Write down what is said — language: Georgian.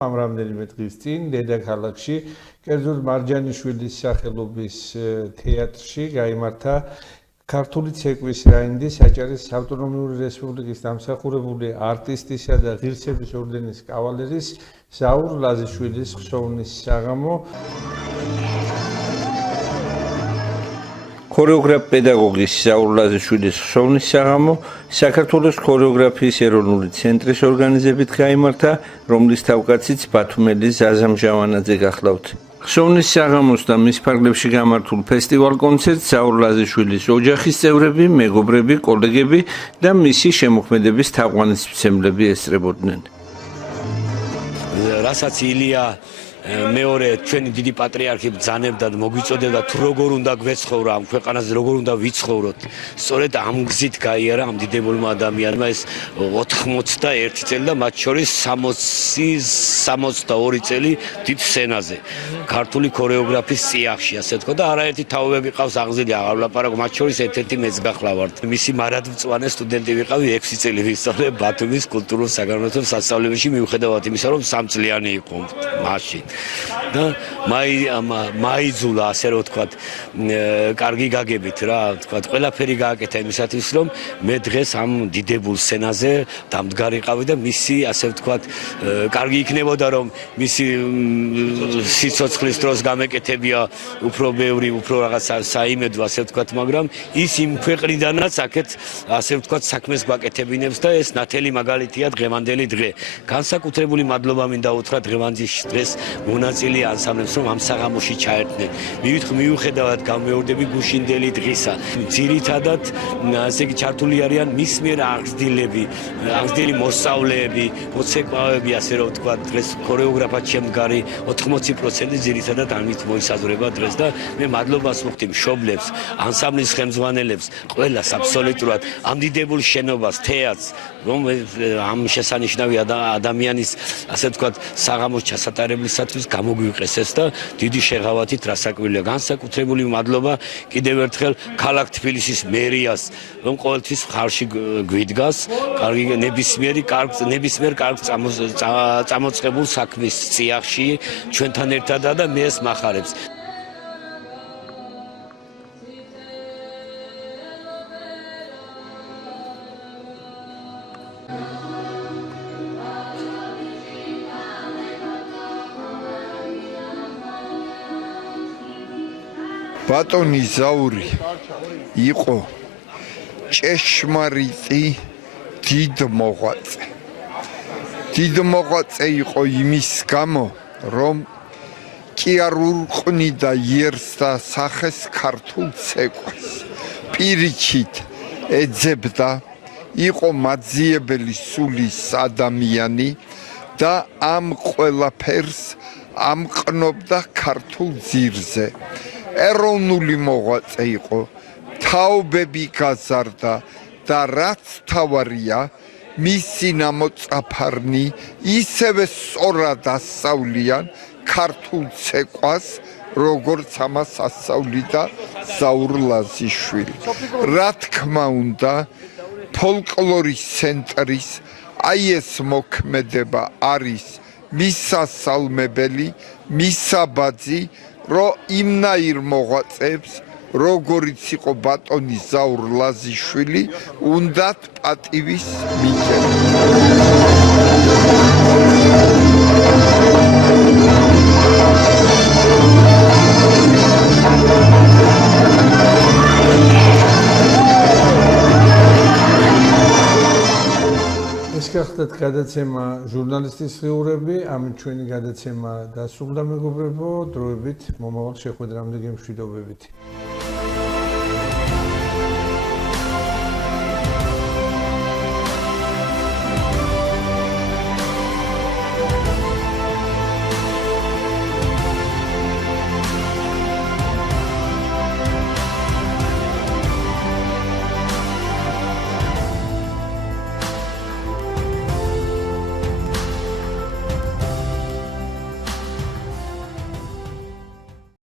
ამ რამდენიმე დღის წინ დედაქალაქში კერძოდ მარჯანიშვილის სახელობის თეატრში გაიმართა ქართული ცეკვის რაინდის საჭარის ავტონომიური რესპუბლიკის დამსახურებული არტისტისა და ღირსების ორდენის კავალერის ზაურ ლაზიშვილის ხსოვნის საღამო. ქორეოგრაფ პედაგოგის ზაურ ლაზიშვილის ხსოვნის საღამო საქართველოს ქორეოგრაფიის ეროვნული ცენტრის ორგანიზებით გაიმართა, რომლის თავკაციც ბათუმელი ზაზა მჟავანაძე გახლავთ. ხსოვნის საღამოს და მის ფარგლებში გამართულ ფესტივალ კონცერტს ზაურ ლაზიშვილის ოჯახის წევრები, მეგობრები, კოლეგები და მისი შემოქმედების თაყვანისმცემლები ესწრებოდნენ. რასაც ილია მეორე ჩვენი დიდი პატრიარქი ბრძანებდა და მოგვიწოდებდა თუ როგორ უნდა გვეცხოვრა ამ ქვეყანაზე, როგორ უნდა ვიცხოვროთ. სწორედ ამ გზით გაიარა ამ დიდებულმა ადამიანმა ეს 81 წელი და მათ შორის 62 წელი დიდ სცენაზე. ქართული ქორეოგრაფიის წიაღში, ასე თქვა და არაერთი თაობები ყავს აღზრდილი, აღარ ვლაპარაკობ, მათ შორის ერთ-ერთი მეც გახლავართ. მისი მარადმწვანე სტუდენტი ვიყავი 6 წელი ვისწავლე ბათუმის კულტურულ საგანმანათლებლო სასწავლებელში, მიუხედავად იმისა, რომ 3 წლიანი იყო მაშინ. და მაიძულა, ასე რომ ვთქვათ, კარგი გაგებით რა, ვთქვათ, ყველაფერი გააკეთა იმისათვის, რომ მე დღეს ამ დიდებულ სცენაზე დამდგარიყავი და მისი, ასე ვთქვათ, კარგი იქნებოდა, რომ მისი სიცოცხლის დროს გამეკეთებია უფრო ბევრი, უფრო რაღაც საიმედო, ასე ვთქვათ, მაგრამ ის იმ ქვეყნიდანაც აქეთ, ასე ვთქვათ, საქმეს გვაკეთებინებს და ეს ნათელი მაგალითია დღევანდელი დღე. განსაკუთრებული მადლობა მინდა უთხრა დღევანდელი დღეს მონაწილე ანსამბლებს, რომ ამ საღამოში ჩაერთნენ. მიუხედავად გამეორდები გუშინდელი დღისა. ძირითადად, ასე იგი ჩართული არიან მის მიერ აღზრდილი მოსწავლეები, მოცეკვავები, ასე რომ ვთქვათ, დღეს ქორეოგრაფად შემდგარი 80% ძირითადად ამით მოისაზღვრება დღეს და მე მადლობას ვუხდი მშობლებს, ანსამბლის ხელმძღვანელებს, ყველას აბსოლუტურად ამ დიდებულ შენობას, თეატრს, რომ ამ შესანიშნავი ადამიანის, ასე ვთქვათ, საღამოს ჩასატარებლისათვის გამოგვიყეს ეს და დიდი შეღავათით რასაკვირველია. განსაკუთრებული მადლობა კიდევ ერთხელ ქალაქ თბილისის მერიას, რომ ყოველთვის ხარში გვიდგას, კარგი ნებისმიერ კარგ წამოწყებულ საქმის წიაღში ჩვენთან ერთადაა და მე ეს მახარებს. ბატონი ზაური იყო ჭეშმარიტი დიდ მოღვაწე იყო იმის გამო, რომ კი არ ურყვნიდა იერს და სახეს ქართულ ცეკვას. პირიქით ეძებდა, იყო მაძიებელი სულის ადამიანი და ამ ყველაფერს ამყნობდა ქართულ ძირზე. ეროვნული მოღვაწე იყო, თაობები გაზარდა და რაც თავარია, მისი ნამოწაფარნი ისევე სწორად ასწავლიან ქართულ ცეკვას, როგორც ამას ასწავლიდა ზაურ ლაზიშვილი. რა თქმა უნდა, ფოლკლორის ცენტრის აი ეს მოქმედება არის მისასალმებელი, მისაბაძი, რომ იმნაირ მოღვაწეებს, როგორიც იყო ბატონი ზაურ ლაზიშვილი, უნდათ პატივის მიღება. ეს გახლდათ გადაცემა ჟურნალისტის ღიურები, ამით ჩვენი გადაცემა დასრულდა მეგობრებო, დროებით მომავალ შეხვედრამდე გემშვიდობებით.